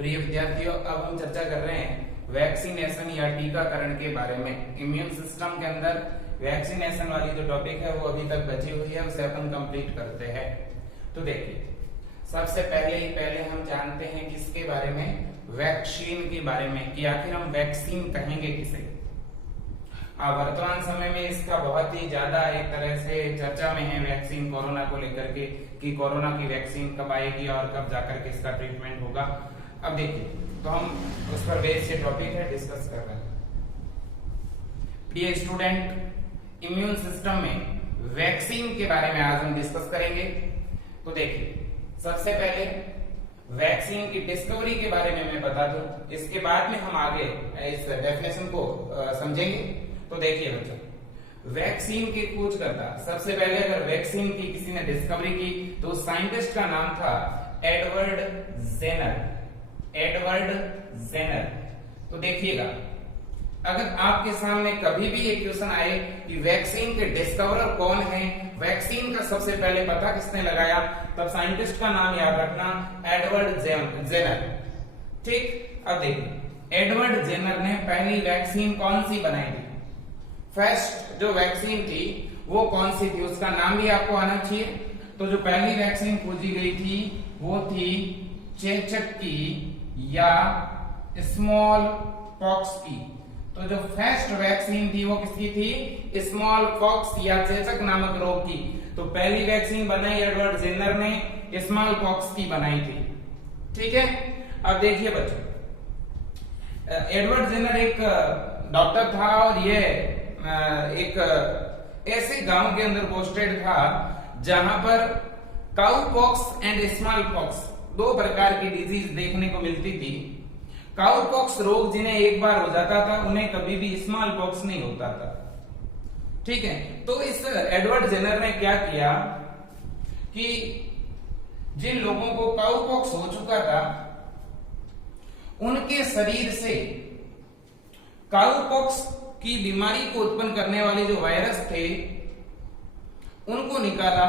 प्रिय विद्यार्थियों, अब हम चर्चा कर रहे हैं वैक्सीनेशन या टीकाकरण के बारे में। इम्यून सिस्टम के अंदर वैक्सीनेशन वाली जो टॉपिक है वो अभी तक बची हुई है, उसे अपन कंप्लीट करते हैं। तो देखिए, सबसे पहले हम जानते हैं किसके बारे में, वैक्सीन के बारे में, कि आखिर हम वैक्सीन कहेंगे किसे। वर्तमान समय में इसका बहुत ही ज्यादा एक तरह से चर्चा में है वैक्सीन कोरोना को लेकर के, कि कोरोना की वैक्सीन कब आएगी और कब जाकर के इसका ट्रीटमेंट होगा। अब देखिए, तो हम उस पर बेस से टॉपिक है डिस्कस कर रहे हैं। प्रिय स्टूडेंट, इम्यून सिस्टम में वैक्सीन के बारे में आज हम डिस्कस करेंगे। तो देखिए, सबसे पहले वैक्सीन की डिस्कवरी के बारे में मैं बता दूं, इसके बाद में हम आगे इस डेफिनेशन को समझेंगे। तो देखिए बच्चों, वैक्सीन की खोजकर्ता, सबसे पहले अगर वैक्सीन की किसी ने डिस्कवरी की तो उस साइंटिस्ट का नाम था एडवर्ड जेनर। तो देखिएगा, अगर आपके सामने कभी भी एक क्वेश्चन आए कि वैक्सीन के डिस्कवरर कौन है, वैक्सीन का सबसे पहले पता किसने लगाया, तब साइंटिस्ट का नाम याद रखना, एडवर्ड जेनर। ठीक, अब देखिए, एडवर्ड जेनर ने पहली वैक्सीन कौन सी बनाई थी, फर्स्ट जो वैक्सीन थी वो कौन सी थी, उसका नाम भी आपको आना चाहिए। तो जो पहली वैक्सीन खोजी गई थी वो थी चेचक की या स्मॉल पॉक्स की। तो जो फर्स्ट वैक्सीन थी वो किसकी थी, स्मॉल पॉक्स या चेचक नामक रोग की। तो पहली वैक्सीन बनाई एडवर्ड जेनर ने, स्मॉल पॉक्स की बनाई थी। ठीक है, अब देखिए बच्चों, एडवर्ड जेनर एक डॉक्टर था और ये एक ऐसे गांव के अंदर पोस्टेड था जहां पर cow pox and small pox दो प्रकार की डिजीज देखने को मिलती थी। काउ पॉक्स रोग जिन्हें एक बार हो जाता था उन्हें कभी भी स्मॉल पॉक्स नहीं होता था। ठीक है, तो इस एडवर्ड जेनर ने क्या किया कि जिन लोगों को काउ पॉक्स हो चुका था उनके शरीर से काउ पॉक्स की बीमारी को उत्पन्न करने वाले जो वायरस थे उनको निकाला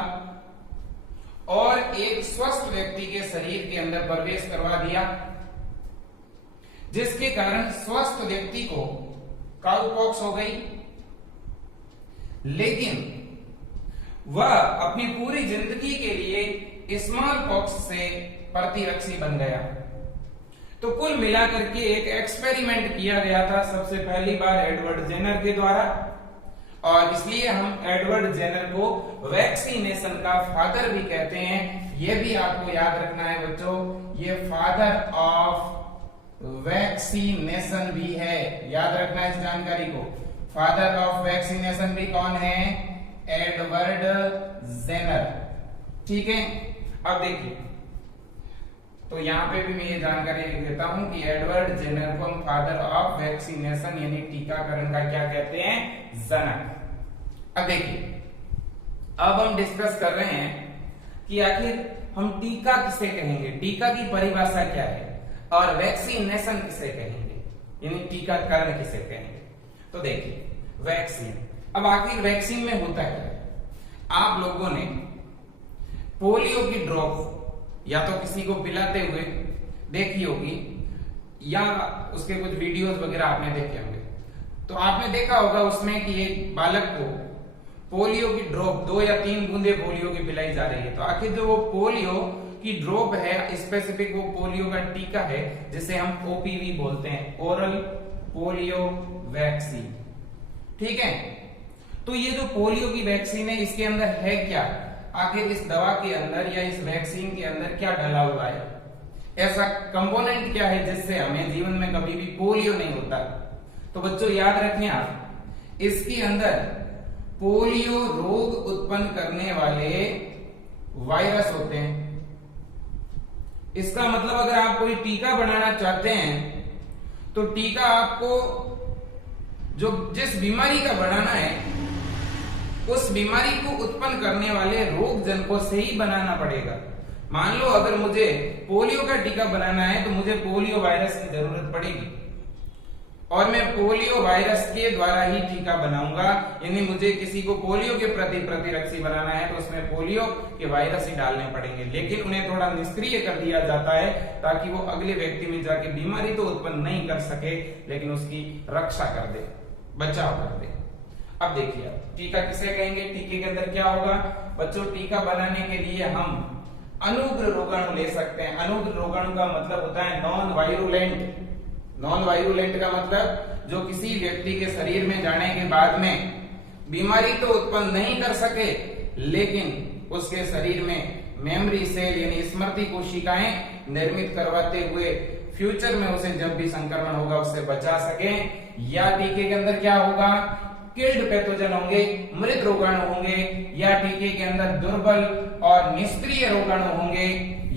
और एक स्वस्थ व्यक्ति के शरीर के अंदर प्रवेश करवा दिया, जिसके कारण स्वस्थ व्यक्ति को काउ पॉक्स हो गई, लेकिन वह अपनी पूरी जिंदगी के लिए स्मॉल पॉक्स से प्रतिरक्षी बन गया। तो कुल मिलाकर के एक एक्सपेरिमेंट किया गया था सबसे पहली बार एडवर्ड जेनर के द्वारा, और इसलिए हम एडवर्ड जेनर को वैक्सीनेशन का फादर भी कहते हैं। यह भी आपको याद रखना है बच्चों, ये फादर ऑफ वैक्सीनेशन भी है, याद रखना है इस जानकारी को। फादर ऑफ वैक्सीनेशन भी कौन है, एडवर्ड जेनर। ठीक है, अब देखिए, तो यहाँ पे भी मैं ये जानकारी लिख देता हूं कि एडवर्ड जेनर को हम फादर ऑफ वैक्सीनेशन यानी टीकाकरण का क्या कहते हैं, जनक। अब देखिए, अब हम डिस्कस कर रहे हैं कि आखिर हम टीका किसे कहेंगे, टीका की परिभाषा क्या है, और वैक्सीनेशन किसे कहेंगे यानी टीकाकरण किसे कहेंगे। तो देखिए, वैक्सीन, अब आखिर वैक्सीन में होता क्या है। आप लोगों ने पोलियो की ड्रॉप या तो किसी को पिलाते हुए देखी होगी, या उसके कुछ वीडियोस वगैरह आपने देखे होंगे। तो आपने देखा होगा उसमें कि एक बालक को पोलियो की ड्रॉप 2 या 3 बूंदे पोलियो की पिलाई जा रही है। तो आखिर जो वो पोलियो की ड्रॉप है, स्पेसिफिक वो पोलियो का टीका है जिसे हम ओपीवी बोलते हैं, ओरल पोलियो वैक्सीन। ठीक है, तो ये जो पोलियो की वैक्सीन है इसके अंदर है क्या, आखिर इस दवा के अंदर या इस वैक्सीन के अंदर क्या डला हुआ है, ऐसा कंपोनेंट क्या है जिससे हमें जीवन में कभी भी पोलियो नहीं होता। तो बच्चों याद रखें आप, इसके अंदर पोलियो रोग उत्पन्न करने वाले वायरस होते हैं। इसका मतलब अगर आप कोई टीका बनाना चाहते हैं तो टीका आपको जो जिस बीमारी का बनाना है उस बीमारी को उत्पन्न करने वाले रोग जनकों से ही बनाना पड़ेगा। मान लो अगर मुझे पोलियो का टीका बनाना है तो मुझे पोलियो वायरस की जरूरत पड़ेगी। और मैं पोलियो वायरस के द्वारा ही टीका बनाऊंगा, यानी मुझे किसी को पोलियो के प्रति प्रतिरक्षी बनाना है तो उसमें पोलियो के वायरस ही डालने पड़ेंगे, लेकिन उन्हें थोड़ा निष्क्रिय कर दिया जाता है ताकि वो अगले व्यक्ति में जाके बीमारी तो उत्पन्न नहीं कर सके लेकिन उसकी रक्षा कर दे, बचाव कर दे। अब देखिए टीका किसे कहेंगे, टीके के अंदर क्या होगा बच्चों, टीका बनाने के लिए हम अनुग्र रोगाणु ले सकते हैं। अनुग्र रोगाणु का मतलब होता है नॉन वायरुलेंट। नॉन वायरुलेंट का मतलब जो किसी व्यक्ति के शरीर में जाने के बाद में बीमारी तो उत्पन्न नहीं कर सके लेकिन उसके शरीर में मेमोरी सेल यानी स्मृति कोशिकाएं निर्मित करवाते हुए फ्यूचर में उसे जब भी संक्रमण होगा उससे बचा सके। या टीके के अंदर क्या होगा, किल्ड पैथोजन होंगे, मृत रोगाणु होंगे, या टीके के अंदर दुर्बल और निष्क्रिय रोगाणु होंगे,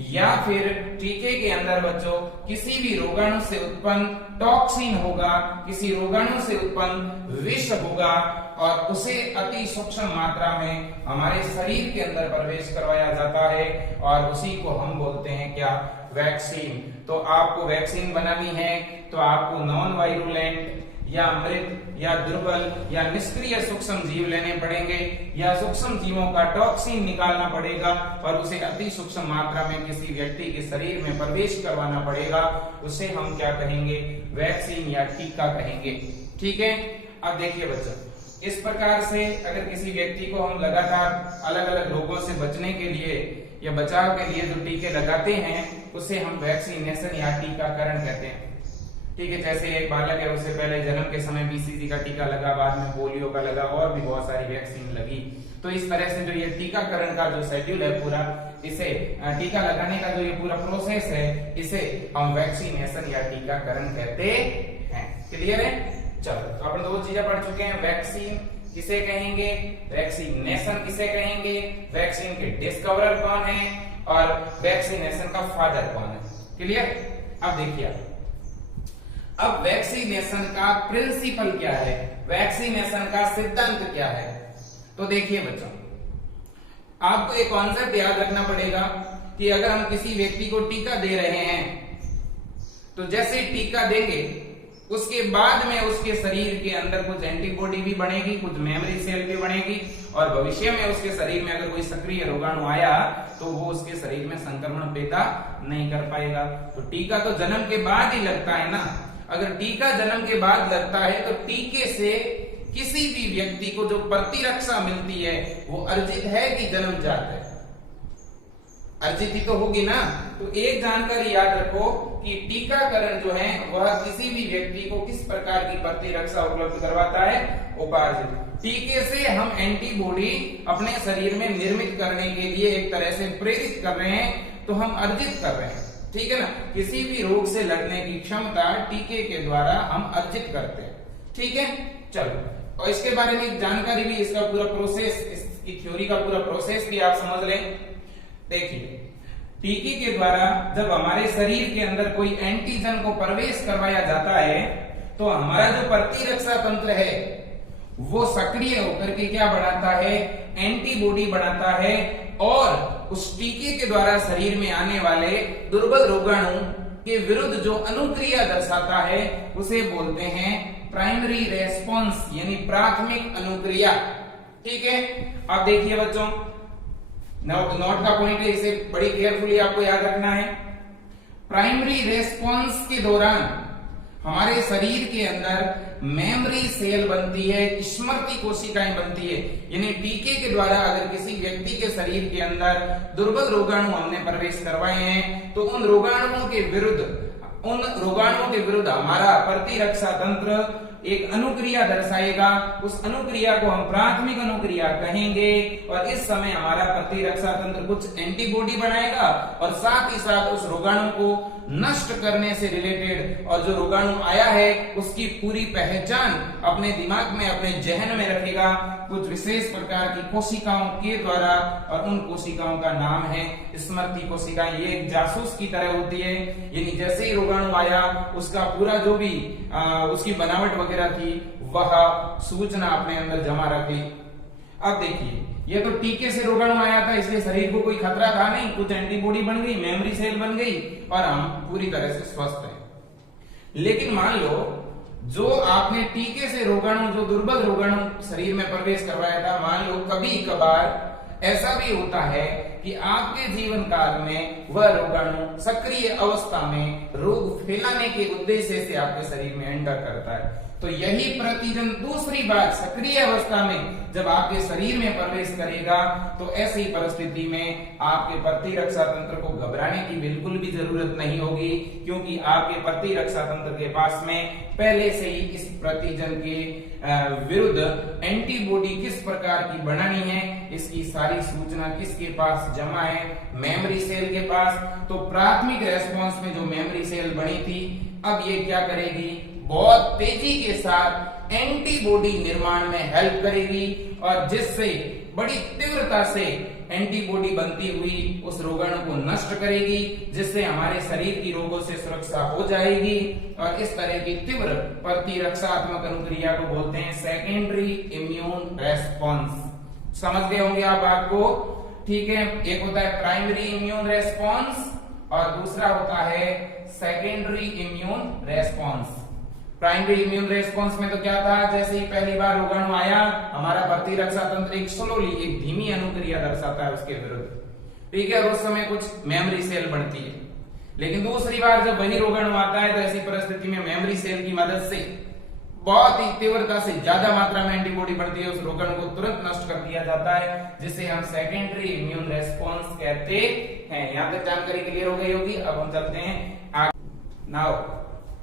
या फिर टीके के अंदर बच्चों किसी भी रोगाणु से उत्पन्न टॉक्सिन होगा, किसी रोगाणु से उत्पन्न विष होगा और उसे अति सूक्ष्म मात्रा में हमारे शरीर के अंदर प्रवेश करवाया जाता है और उसी को हम बोलते हैं क्या, वैक्सीन। तो आपको वैक्सीन बनानी है तो आपको नॉन वायरुलेंट या मृत या दुर्बल या निष्क्रिय सूक्ष्म जीव लेने पड़ेंगे या सूक्ष्म जीवों का टॉक्सिन निकालना पड़ेगा और उसे अति सूक्ष्म मात्रा में किसी व्यक्ति के शरीर में प्रवेश करवाना पड़ेगा। उसे हम क्या कहेंगे, वैक्सीन या टीका कहेंगे। ठीक है। अब देखिए बच्चों, इस प्रकार से अगर किसी व्यक्ति को हम लगातार अलग अलग रोगों से बचने के लिए या बचाव के लिए जो टीके लगाते हैं उसे हम वैक्सीनेशन या टीकाकरण कहते हैं। ठीक है। जैसे एक बालक है उसे पहले जन्म के समय बीसीजी का टीका लगा, बाद में पोलियो का लगा और भी बहुत सारी वैक्सीन लगी। तो इस तरह से जो ये टीकाकरण का जो शेड्यूल है पूरा, इसे टीका लगाने का जो ये पूरा प्रोसेस है इसे हम वैक्सीनेशन या टीकाकरण कहते हैं। क्लियर है। चलो अपन दो चीजें पढ़ चुके हैं, वैक्सीन किसे कहेंगे, वैक्सीनेशन किसे कहेंगे, वैक्सीन के डिस्कवरर कौन है और वैक्सीनेशन का फादर कौन है। क्लियर। अब देखिए अब वैक्सीनेशन का प्रिंसिपल क्या है, वैक्सीनेशन का सिद्धांत क्या है। तो देखिए बच्चों, आपको एक कॉन्सेप्ट याद रखना पड़ेगा कि अगर हम किसी व्यक्ति को टीका दे रहे हैं तो जैसे टीका देंगे उसके बाद में उसके शरीर के अंदर कुछ एंटीबॉडी भी बनेगी, कुछ मेमोरी सेल भी बनेगी और भविष्य में उसके शरीर में अगर कोई सक्रिय रोगाणु आया तो वो उसके शरीर में संक्रमण पैदा नहीं कर पाएगा। तो टीका तो जन्म के बाद ही लगता है ना। अगर टीका जन्म के बाद लगता है तो टीके से किसी भी व्यक्ति को जो प्रतिरक्षा मिलती है वो अर्जित है कि जन्मजात है, अर्जित ही तो होगी ना। तो एक जानकारी याद रखो कि टीकाकरण जो है वह किसी भी व्यक्ति को किस प्रकार की प्रतिरक्षा उपलब्ध करवाता है, उपार्जित। टीके से हम एंटीबॉडी अपने शरीर में निर्मित करने के लिए एक तरह से प्रेरित कर रहे हैं, तो हम अर्जित कर रहे हैं। ठीक है ना। किसी भी रोग से लड़ने की क्षमता टीके के द्वारा हम अर्जित करते हैं। ठीक है। चलो, और इसके बारे में जानकारी भी, इसका पूरा प्रोसेस, इसकी थ्योरी का पूरा प्रोसेस भी आप समझ लें। देखिए, टीके के द्वारा जब हमारे शरीर के अंदर कोई एंटीजन को प्रवेश करवाया जाता है तो हमारा जो प्रतिरक्षा तंत्र है वो सक्रिय होकर के क्या बनाता है, एंटीबॉडी बनाता है और उस टीके के द्वारा शरीर में आने वाले दुर्बल रोगाणु के विरुद्ध जो अनुक्रिया दर्शाता है उसे बोलते हैं प्राइमरी रेस्पॉन्स यानी प्राथमिक अनुक्रिया। ठीक है। अब देखिए बच्चों, नोट का पॉइंट है, इसे बड़ी केयरफुली आपको याद रखना है। प्राइमरी रेस्पॉन्स के दौरान हमारे शरीर के अंदर मेमोरी सेल बनती है, स्मृति कोशिकाएं बनती है। यानी टीके के द्वारा अगर किसी व्यक्ति के शरीर के अंदर दुर्बल रोगाणु हमने प्रवेश करवाए हैं तो उन रोगाणुओं के विरुद्ध हमारा प्रतिरक्षा तंत्र एक अनुक्रिया दर्शाएगा। उस अनुक्रिया को हम प्राथमिक अनुक्रिया कहेंगे और इस समय हमारा प्रतिरक्षा तंत्र कुछ एंटीबॉडी बनाएगा और साथ ही साथ उस रोगाणु को नष्ट करने से रिलेटेड और जो रोगाणु आया है उसकी पूरी पहचान अपने दिमाग में, अपने जहन में रखेगा कुछ विशेष प्रकार की कोशिकाओं के द्वारा और उन कोशिकाओं का नाम है स्मृति कोशिकाएं। ये एक जासूस की तरह होती है, यानी जैसे ही रोगाणु आया उसका पूरा जो भी उसकी बनावट वगैरह थी वह सूचना अपने अंदर जमा रखी। अब देखिए, ये तो टीके से रोगाणु आया था इसलिए शरीर को कोई खतरा था नहीं, कुछ एंटीबॉडी बन गई, मेमोरी सेल बन गई और हम पूरी तरह से स्वस्थ हैं। लेकिन मान लो जो आपने टीके से रोगाणु, जो दुर्बल रोगाणु शरीर में प्रवेश करवाया था, मान लो कभी कभार ऐसा भी होता है कि आपके जीवन काल में वह रोगाणु सक्रिय अवस्था में रोग फैलाने के उद्देश्य से आपके शरीर में एंटर करता है, तो यही प्रतिजन दूसरी बार सक्रिय अवस्था में जब आपके शरीर में प्रवेश करेगा तो ऐसी परिस्थिति में आपके प्रतिरक्षा तंत्र को घबराने की बिल्कुल भी जरूरत नहीं होगी, क्योंकि आपके प्रतिरक्षा तंत्र के पास में पहले से ही इस प्रतिजन के विरुद्ध एंटीबॉडी किस प्रकार की बनानी है, इसकी सारी सूचना किसके पास जमा है, मेमोरी सेल के पास। तो प्राथमिक रेस्पॉन्स में जो मेमोरी सेल बनी थी, अब ये क्या करेगी, बहुत तेजी के साथ एंटीबॉडी निर्माण में हेल्प करेगी और जिससे बड़ी तीव्रता से एंटीबॉडी बनती हुई उस रोगाणु को नष्ट करेगी, जिससे हमारे शरीर की रोगों से सुरक्षा हो जाएगी। और इस तरह की तीव्र प्रतिरक्षात्मक अनुक्रिया को बोलते हैं सेकेंडरी इम्यून रेस्पॉन्स। समझ गए होंगे आप बात को, ठीक है। एक होता है प्राइमरी इम्यून रेस्पॉन्स और दूसरा होता है secondary immune response. Primary immune response में तो क्या था, जैसे ही पहली बार रोगाणु आया, हमारा प्रतिरक्षा तंत्र एक स्लोली, एक धीमी अनुक्रिया दर्शाता है उसके विरुद्ध, ठीक है, और उस समय कुछ मेमोरी सेल बढ़ती है। लेकिन दूसरी बार जब वही रोगाणु आता है तो ऐसी परिस्थिति में मेमोरी सेल की मदद से बहुत ही तीव्रता से ज्यादा मात्रा में एंटीबॉडी बढ़ती है, उस रोगाणु को तुरंत नष्ट कर दिया जाता है, जिसे हम सेकेंडरी इम्यून रेस्पॉन्स कहते हैं। यहां तक जानकारी क्लियर हो गई होगी। अब हम चलते हैं आगे। Now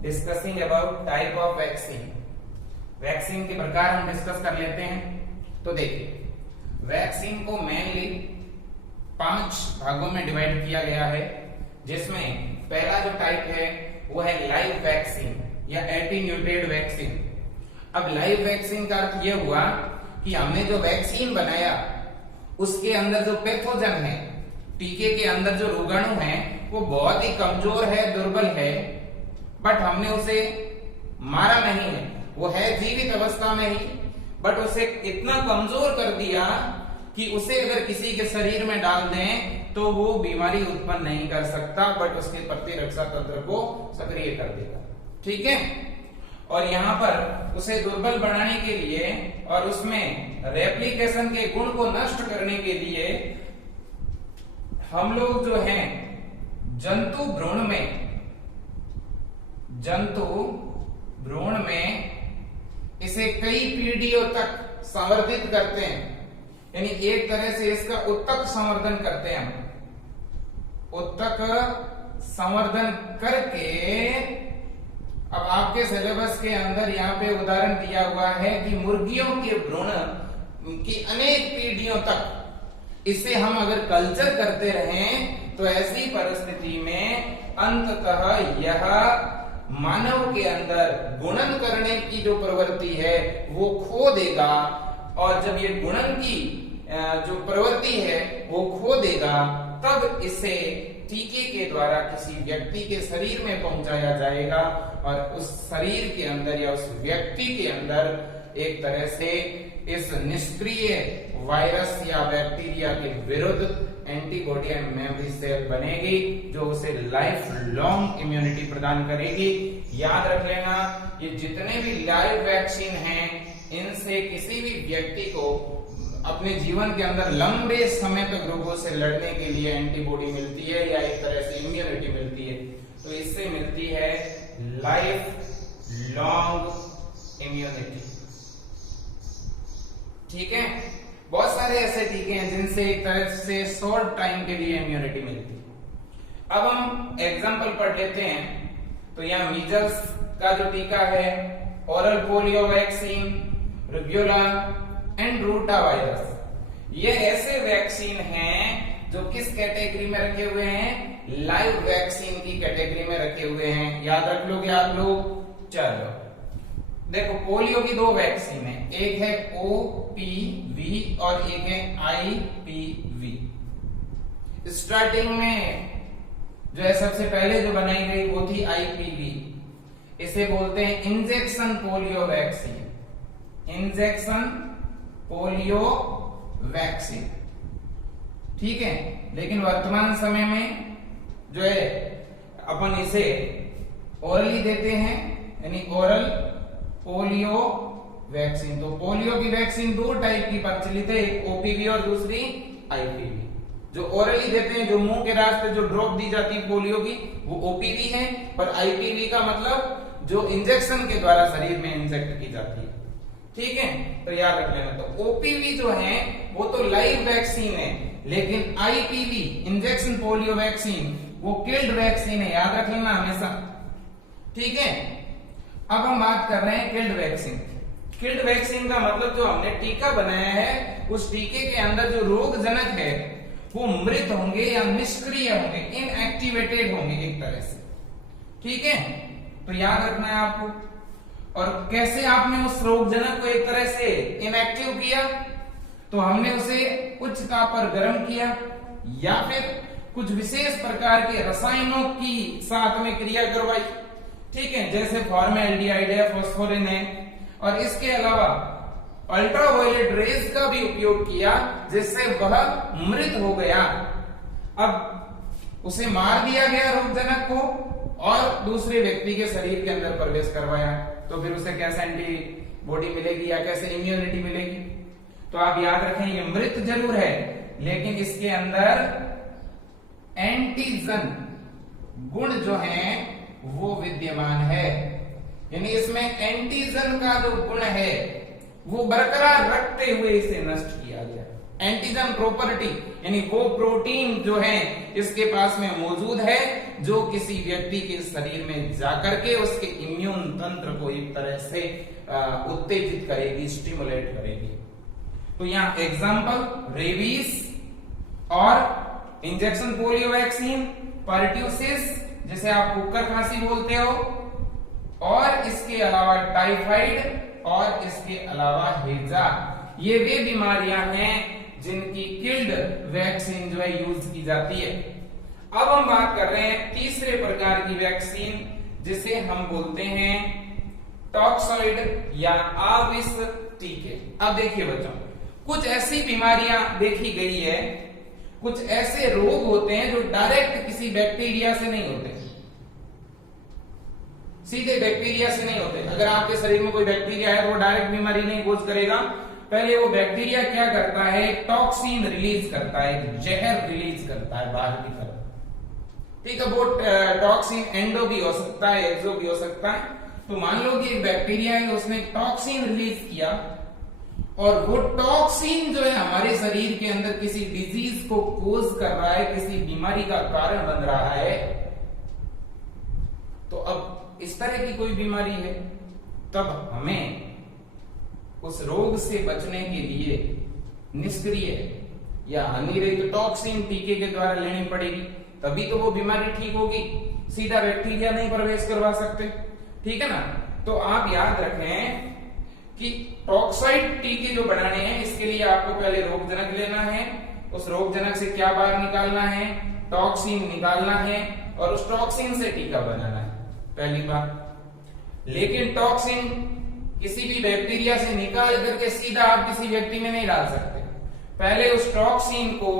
discussing about type of vaccine. Vaccine के प्रकार हम डिस्कस कर लेते हैं। तो देखिए, वैक्सीन को मेनली 5 भागों में डिवाइड किया गया है, जिसमें पहला जो टाइप है वो है लाइव वैक्सीन या एटीन्यूटेड वैक्सीन। अब लाइव वैक्सीन का अर्थ यह हुआ कि हमने जो वैक्सीन बनाया उसके अंदर जो पैथोजन है, टीके के अंदर जो रोगाणु है, वो बहुत ही कमजोर है, दुर्बल है, बट हमने उसे मारा नहीं है, वो है जीवित अवस्था में ही, बट उसे इतना कमजोर कर दिया कि उसे अगर किसी के शरीर में डाल दें तो वो बीमारी उत्पन्न नहीं कर सकता, बट उसके प्रतिरक्षा तंत्र को सक्रिय कर देगा, ठीक है। और यहाँ पर उसे दुर्बल बनाने के लिए और उसमें रेप्लिकेशन के गुण को नष्ट करने के लिए हम लोग जो हैं जंतु भ्रूण में इसे कई पीढ़ियों तक संवर्धित करते हैं, यानी एक तरह से इसका उत्तक संवर्धन करते हैं हम। उत्तक संवर्धन करके अब आपके सिलेबस के अंदर यहाँ पे उदाहरण दिया हुआ है कि मुर्गियों के भ्रूण की अनेक पीढ़ियों तक इसे हम अगर कल्चर करते रहें तो ऐसी परिस्थिति में अंततः यह मानव के अंदर गुणन करने की जो प्रवृत्ति है वो खो देगा, और जब ये गुणन की जो प्रवृत्ति है वो खो देगा, तब इसे टीके के द्वारा किसी व्यक्ति के शरीर में पहुंचाया जाएगा और उस शरीर के अंदर या उस व्यक्ति के अंदर एक तरह से इस निष्क्रिय वायरस या बैक्टीरिया के विरुद्ध एंटीबॉडी एंड मेमोरी सेल बनेगी, जो उसे लाइफ लॉन्ग इम्यूनिटी प्रदान करेगी। याद रख लेना, ये जितने भी लाइव वैक्सीन हैं, इनसे किसी भी व्यक्ति को अपने जीवन के अंदर लंबे समय तक रोगों से लड़ने के लिए एंटीबॉडी मिलती है या एक तरह से इम्यूनिटी मिलती है। तो इससे मिलती है लाइफ लॉन्ग इम्यूनिटी, ठीक है। बहुत सारे ऐसे टीके हैं जिनसे एक तरह से शॉर्ट टाइम के लिए इम्यूनिटी मिलती है। अब हम एग्जांपल पढ़ लेते हैं। तो यहाँ मीजल्स का जो टीका है, oral polio vaccine, rubella and rota virus, ये ऐसे वैक्सीन हैं जो किस कैटेगरी में रखे हुए हैं, लाइव वैक्सीन की कैटेगरी में रखे हुए हैं। याद रख लोगे आप लोग। चलो देखो, पोलियो की 2 वैक्सीन है, एक है ओपीवी और एक है आईपीवी। स्टार्टिंग में जो है सबसे पहले जो बनाई गई वो थी आईपीवी। इसे बोलते हैं injection polio vaccine, injection polio vaccine, ठीक है। लेकिन वर्तमान समय में जो है अपन इसे ओरली देते हैं, यानी ओरल पोलियो वैक्सीन। तो पोलियो की वैक्सीन दो टाइप की प्रचलित है, एक ओपीवी और दूसरी आईपीवी। जो ओरली देते हैं, जो मुंह के रास्ते जो ड्रॉप दी जाती है पोलियो की, वो ओपीवी है। और आईपीवी का मतलब जो इंजेक्शन के द्वारा शरीर में इंजेक्ट की जाती है। ठीक है, तो याद रख लेना। तो ओपीवी जो है वो तो लाइव वैक्सीन है, लेकिन आईपीवी इंजेक्शन पोलियो वैक्सीन वो किल्ड वैक्सीन है, याद रख लेना हमेशा। ठीक है, अब हम बात कर रहे हैं किल्ड वैक्सीन। किल्ड वैक्सीन का मतलब जो हमने टीका बनाया है, उस टीके के अंदर जो रोग जनक है वो मृत होंगे या निष्क्रिय होंगे, इनएक्टिवेटेड होंगे एक तरह से। ठीक है, तो याद रखना है आपको। और कैसे आपने उस रोग जनक को एक तरह से इनएक्टिव किया, तो हमने उसे उच्च ताप पर गर्म किया या फिर कुछ विशेष प्रकार के रसायनों की साथ में क्रिया करवाई। ठीक है, जैसे फॉर्मेल्डिहाइड है, फॉस्फोरिन है, और इसके अलावा अल्ट्रावायलेट रेज का भी उपयोग किया, जिससे वह मृत हो गया। अब उसे मार दिया गया रोगजनक को और दूसरे व्यक्ति के शरीर के अंदर प्रवेश करवाया, तो फिर उसे कैसे एंटीबॉडी मिलेगी या कैसे इम्यूनिटी मिलेगी। तो आप याद रखें, ये मृत जरूर है, लेकिन इसके अंदर एंटीजन गुण जो है वो विद्यमान है। यानी इसमें एंटीजन का जो गुण है वो बरकरार रखते हुए इसे नष्ट किया गया। एंटीजन प्रॉपर्टी यानी वो प्रोटीन जो है इसके पास में मौजूद है, जो किसी व्यक्ति के शरीर में जाकर के उसके इम्यून तंत्र को एक तरह से उत्तेजित करेगी, स्टिमुलेट करेगी। तो यहाँ एग्जाम्पल रेबीज और इंजेक्शन पोलियो वैक्सीन, पर्ट्यूसिस जिसे आप कुकर खांसी बोलते हो, और इसके अलावा टाइफाइड, और इसके अलावा हैजा। ये वे बीमारियां हैं जिनकी किल्ड वैक्सीन जो है यूज की जाती है। अब हम बात कर रहे हैं तीसरे प्रकार की वैक्सीन, जिसे हम बोलते हैं टॉक्सॉइड या आविष टीके। अब देखिए बच्चों, कुछ ऐसी बीमारियां देखी गई है, कुछ ऐसे रोग होते हैं जो डायरेक्ट किसी बैक्टीरिया से नहीं होते, सीधे बैक्टीरिया से नहीं होते। अगर आपके शरीर में कोई बैक्टीरिया है तो वो डायरेक्ट बीमारी नहीं कोज करेगा। पहले वो बैक्टीरिया क्या करता है, टॉक्सिन रिलीज करता है, जहर रिलीज करता है बाहर की तरफ। ठीक है, वो टॉक्सिन एंडो भी हो सकता है, एक्सो भी हो सकता है। तो मान लो कि एक बैक्टीरिया है, उसने टॉक्सिन रिलीज किया, और वो टॉक्सिन जो है हमारे शरीर के अंदर किसी डिजीज को कोज कर रहा है, किसी बीमारी का कारण बन रहा है। तो अब इस तरह की कोई बीमारी है, तब हमें उस रोग से बचने के लिए निष्क्रिय या हानिरहित टॉक्सिन टीके के द्वारा लेनी पड़ेगी, तभी तो वो बीमारी ठीक होगी। सीधा बैक्टीरिया नहीं प्रवेश करवा सकते। ठीक है ना। तो आप याद रखें कि टॉक्साइड टीके जो बनाने हैं, इसके लिए आपको पहले रोगजनक लेना है, उस रोगजनक से क्या बाहर निकालना है, टॉक्सिन निकालना है, और उस टॉक्सिन से टीका बनाना है, पहली बात। लेकिन टॉक्सिन किसी भी बैक्टीरिया से निकाल करके सीधा आप किसी व्यक्ति में नहीं डाल सकते। पहले उस टॉक्सिन को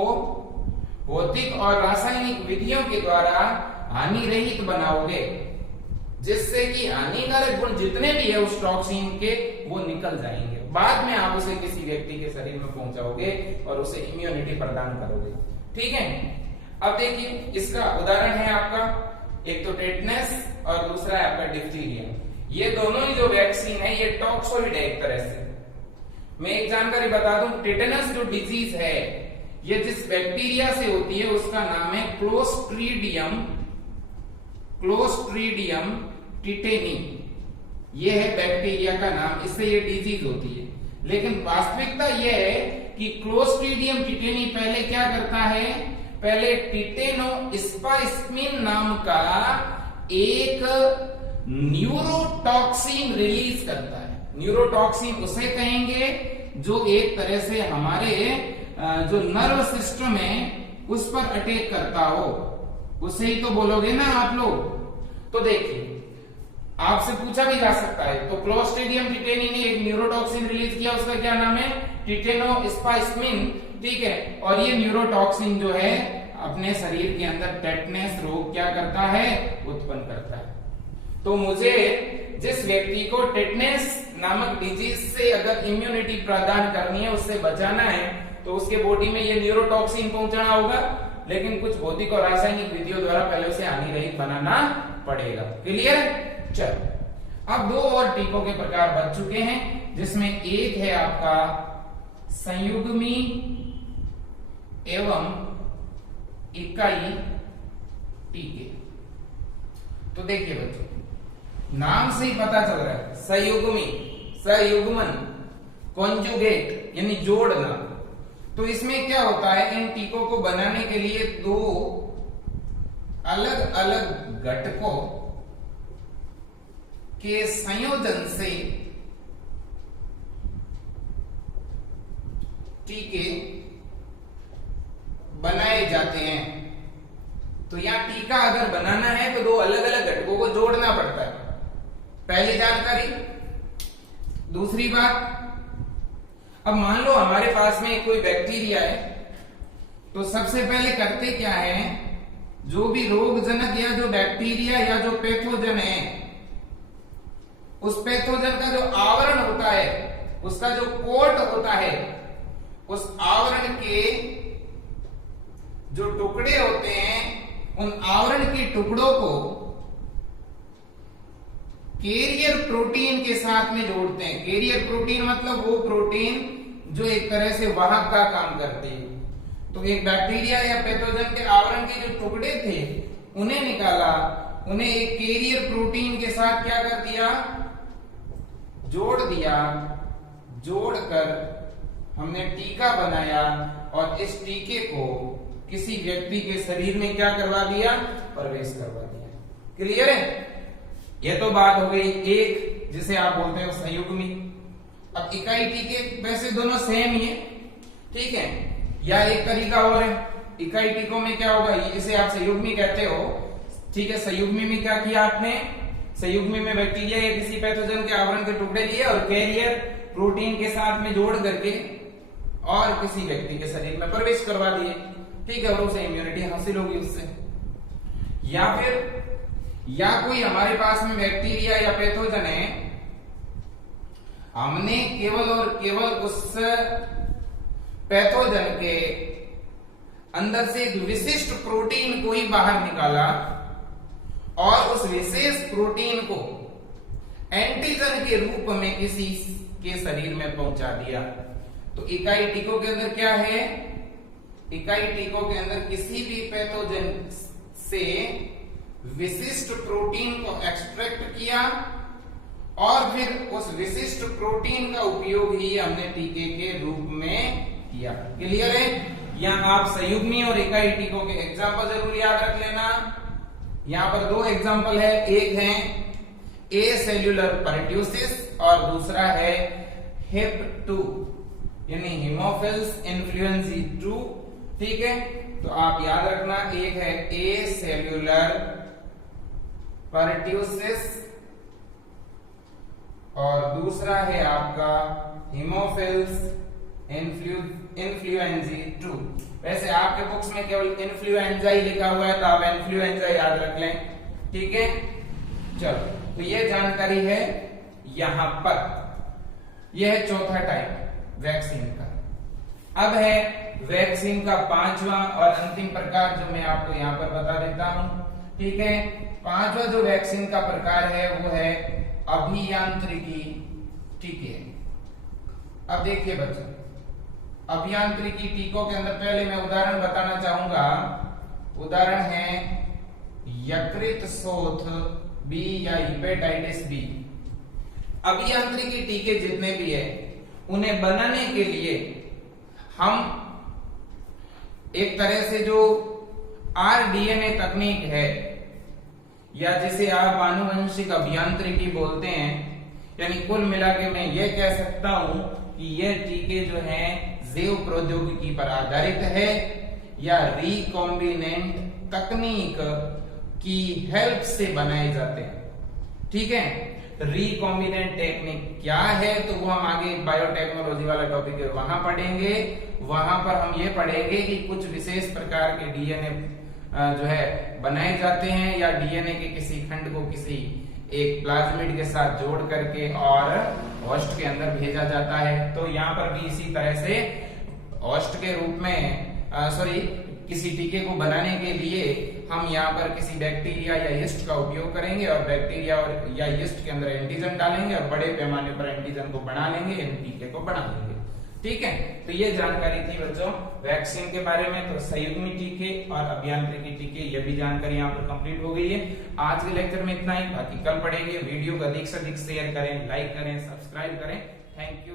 भौतिक और रासायनिक विधियों के द्वारा हानि रहित बनाओगे, जिससे कि हानिकारक गुण जितने भी है उस टॉक्सिन के वो निकल जाएंगे। बाद में आप उसे किसी व्यक्ति के शरीर में पहुंचाओगे और उसे इम्यूनिटी प्रदान करोगे। ठीक है। अब देखिए, इसका उदाहरण है आपका, एक तो टेटनस और दूसरा है आपका डिप्थीरिया। ये दोनों ही जो वैक्सीन है ये टॉक्सोइड है एक तरह से। मैं एक जानकारी बता दूं, टेटनस जो डिजीज है ये जिस बैक्टीरिया से होती है उसका नाम है क्लोस्ट्रीडियम टिटेनी। ये है बैक्टीरिया का नाम, इससे ये डिजीज होती है। लेकिन वास्तविकता ये है कि क्लोस्ट्रीडियम टिटेनी पहले क्या करता है, पहले टिटेनोस्पाइस्मिन नाम का एक न्यूरोटॉक्सिन रिलीज करता है। न्यूरोटॉक्सिन उसे कहेंगे जो एक तरह से हमारे जो नर्व सिस्टम है उस पर अटैक करता हो, उसे ही तो बोलोगे ना आप लोग। तो देखिए, आपसे पूछा भी जा सकता है, तो क्लोस्ट्रीडियम टिटेनी ने एक न्यूरोटॉक्सिन रिलीज किया, उसका क्या नाम है, टिटेनोस्पाइस्मिन। ठीक है। और ये न्यूरोटॉक्सिन जो है अपने शरीर के अंदर टेटनस रोग क्या करता है, उत्पन्न करता है। तो मुझे जिस व्यक्ति को टेटनेस नामक डिजीज से अगर इम्यूनिटी प्रदान करनी है, उससे बचाना है, तो उसके बॉडी में ये न्यूरोटॉक्सिन पहुंचाना होगा, लेकिन कुछ भौतिक और रासायनिक विधियों द्वारा पहले उसे हानि रहित बनाना पड़ेगा। क्लियर? चलो, अब दो और टीकों के प्रकार बच चुके हैं, जिसमें एक है आपका संयुग्मी एवं इकाई टीके। तो देखिए बच्चों, नाम से ही पता चल रहा है, संयुग्मी, संयुग्मन, कॉन्जुगेट यानी जोड़ना। तो इसमें क्या होता है, इन टीकों को बनाने के लिए दो अलग अलग घटकों के संयोजन से टीके बनाए जाते हैं। तो यहां टीका अगर बनाना है तो दो अलग अलग घटकों को जोड़ना पड़ता है, पहली जानकारी। दूसरी बात, अब मान लो हमारे पास में कोई बैक्टीरिया है, तो सबसे पहले करते क्या है, जो भी रोगजनक या जो बैक्टीरिया या जो पैथोजन है, उस पैथोजन का जो आवरण होता है, उसका जो कोट होता है, उस आवरण के जो टुकड़े होते हैं, उन आवरण के टुकड़ों को कैरियर प्रोटीन के साथ में जोड़ते हैं। कैरियर प्रोटीन मतलब वो प्रोटीन जो एक तरह से वाहक का काम करते हैं। तो एक बैक्टीरिया या पैथोजन के आवरण के जो टुकड़े थे, उन्हें निकाला, उन्हें एक कैरियर प्रोटीन के साथ क्या कर दिया, जोड़ दिया। जोड़कर हमने टीका बनाया और इस टीके को किसी व्यक्ति के शरीर में क्या करवा दिया, प्रवेश करवा दिया। क्लियर है? ये तो बात हो गई एक, जिसे आप बोलते हो संयुग्मी। अब इकाई टीके वैसे दोनों सेम ही है, ठीक है, या एक तरीका और है। इकाई टीकों में क्या होगा, इसे आप संयुग्मी कहते हो, ठीक है। संयुग्मी में क्या किया आपने, संयुग्मी में बैक्टीरिया या किसी पैथोजन के आवरण के टुकड़े लिए और कैरियर प्रोटीन के साथ में जोड़ करके और किसी व्यक्ति के शरीर में प्रवेश करवा दिए, ठीक है, और उसे इम्यूनिटी हासिल होगी उससे। या कोई हमारे पास में बैक्टीरिया या पैथोजन है, हमने केवल और केवल उस पैथोजन के अंदर से एक विशिष्ट प्रोटीन को ही बाहर निकाला और उस विशेष प्रोटीन को एंटीजन के रूप में किसी के शरीर में पहुंचा दिया। तो इकाई टीकों के अंदर क्या है, इकाई टीकों के अंदर किसी भी पैथोजन से विशिष्ट प्रोटीन को एक्सट्रैक्ट किया और फिर उस विशिष्ट प्रोटीन का उपयोग ही हमने टीके के रूप में किया। क्लियर है? यहाँ आप संयुग्मी और इकाई टीकों के एग्जाम्पल जरूर याद रख लेना। यहाँ पर दो एग्जाम्पल है, एक है ए सेल्यूलर परट्यूसिस और दूसरा है HIP2 यानी हीमोफिल्स इन्फ्लुएंजा 2, ठीक है। तो आप याद रखना, एक है ए सेल्यूलर परट्यूसिस और दूसरा है आपका हीमोफिल्स इन्फ्लुएंजा 2। वैसे आपके बुक्स में केवल इन्फ्लुएंजा ही लिखा हुआ है, तो आप इन्फ्लुएंजा याद रख लें, ठीक है। चलो, तो ये जानकारी है यहां पर। यह है चौथा टाइप वैक्सीन का। अब है वैक्सीन का पांचवा और अंतिम प्रकार, जो मैं आपको यहां पर बता देता हूं, ठीक है। पांचवा जो वैक्सीन का प्रकार है वो है अभियांत्रिकी टीके। अब देखिए बच्चों, अभियांत्रिकी टीकों के अंदर पहले मैं उदाहरण बताना चाहूंगा। उदाहरण है यकृत शोथ बी या हेपेटाइटिस बी। अभियांत्रिकी टीके जितने भी है, उन्हें बनाने के लिए हम एक तरह से जो आरडीएनए तकनीक है, या जिसे आप आनुवंशिक अभियांत्रिकी बोलते हैं, यानी कुल मिला के मैं ये कह सकता हूं कि ये टीके जो हैं जैव प्रौद्योगिकी पर आधारित है या रिकॉम्बिनेंट तकनीक की हेल्प से बनाए जाते हैं, ठीक है। रिकॉम्बिनेंट टेक्निक क्या है, तो वो हम आगे बायोटेक्नोलॉजी वाला टॉपिक है, वहां पढ़ेंगे। वहां पर हम ये पढ़ेंगे कि कुछ विशेष प्रकार के डीएनए जो है बनाए जाते हैं, या डीएनए के किसी खंड को किसी एक प्लाज्मिड के साथ जोड़ करके और होस्ट के अंदर भेजा जाता है। तो यहाँ पर भी इसी तरह से होस्ट के रूप में किसी टीके को बनाने के लिए हम यहाँ पर किसी बैक्टीरिया या यीस्ट का उपयोग करेंगे और बैक्टीरिया और या यीस्ट के अंदर एंटीजन डालेंगे और बड़े पैमाने पर एंटीजन को बना लेंगे, इन टीके को बना लेंगे। ठीक है, तो ये जानकारी थी बच्चों वैक्सीन के बारे में। तो संयुग्मी टीके और अभियांत्रिकी टीके, ये भी जानकारी यहाँ पर कंप्लीट हो गई है। आज के लेक्चर में इतना ही, बाकी कल पढ़ेंगे। वीडियो को अधिक से अधिक शेयर करें, लाइक करें, सब्सक्राइब करें। Thank you.